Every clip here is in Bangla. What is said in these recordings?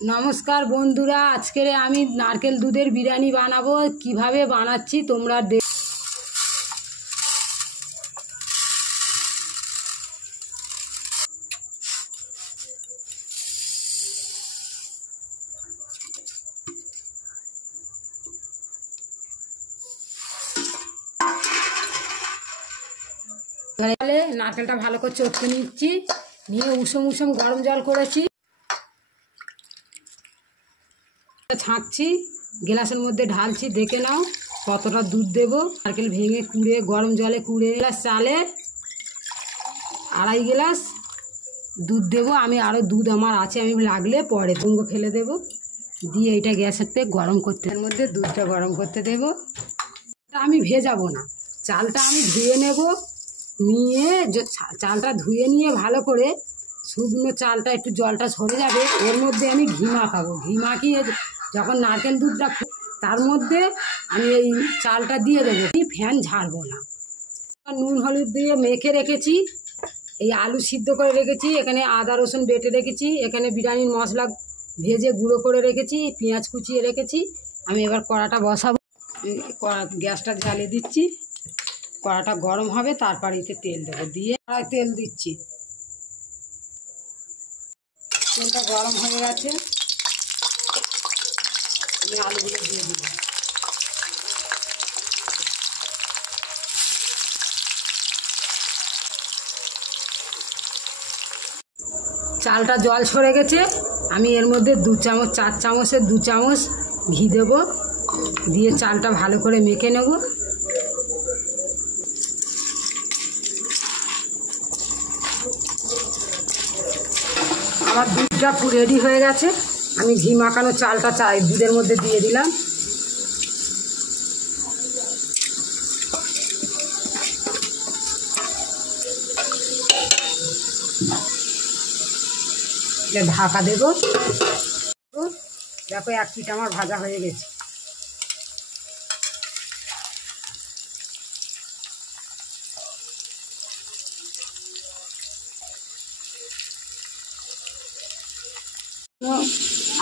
নমস্কার বন্ধুরা, আজকে আমি নারকেল দুধের বিরিয়ানি বানাবো। কিভাবে বানাচ্ছি তোমরা নারকেলটা ভালো করে চটকে নিচ্ছি, নিয়ে উষম উষম গরম জল করেছি, ছাঁকছি, গ্লাসের মধ্যে ঢালছি। দেখে নাও কতটা দুধ দেবো। নারকেল ভেঙে কুড়ে গরম জলে কুড়ে গ্লাস চালে 2.5 গ্লাস দুধ দেবো। আমি আরও দুধ আমার আছে, আমি লাগলে পরে ভঙ্গ ফেলে দেবো। দিয়ে এটা গ্যাসেতে গরম করতে, এর মধ্যে দুধটা গরম করতে দেবো। আমি ভেজাবো না, চালটা আমি ধুয়ে নেব। নিয়ে চালটা ধুয়ে নিয়ে ভালো করে শুকনো চালটা একটু জলটা ঝরে যাবে, ওর মধ্যে আমি ঘি মাখাবো। ঘি মাখিয়ে যখন নারকেল দুধটা তার মধ্যে আমি এই চালটা দিয়ে দেবো। ফ্যান ঝাড়বো না। নুন হলুদ দিয়ে মেখে রেখেছি, এই আলু সিদ্ধ করে রেখেছি, এখানে আদা রসুন বেটে রেখেছি, এখানে বিরিয়ানির মশলা ভেজে গুঁড়ো করে রেখেছি, পেঁয়াজ কুচিয়ে রেখেছি। আমি এবার কড়াটা বসাবো। গ্যাসটা জ্বালিয়ে দিচ্ছি, কড়াটা গরম হবে, তারপর এতে তেল দেবো। দিয়ে কড়াই তেল দিচ্ছি, তেলটা গরম হয়ে গেছে, আমি আলুগুলো দিয়ে দিব। চালটা জল সরে গেছে, আমি এর মধ্যে 4 চামচের 2 চামচ ঘি দেব। দিয়ে চালটা ভালো করে মেখে নেব। আমার দুধটা পুরো রেডি হয়ে গেছে, আমি ঘি মাখানো চালটা দুধের মধ্যে দিয়ে দিলাম। ঢাকা দেব। দেখো 1 পিঠ আমার ভাজা হয়ে গেছে।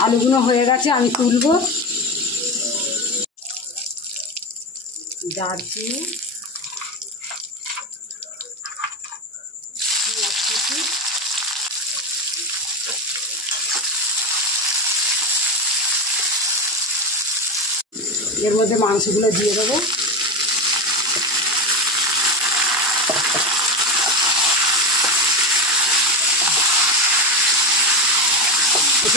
আলুগুলো হয়ে গেছে, আমি তুলবো। দারচিনি, এর মধ্যে মাংসগুলো দিয়ে দেবো।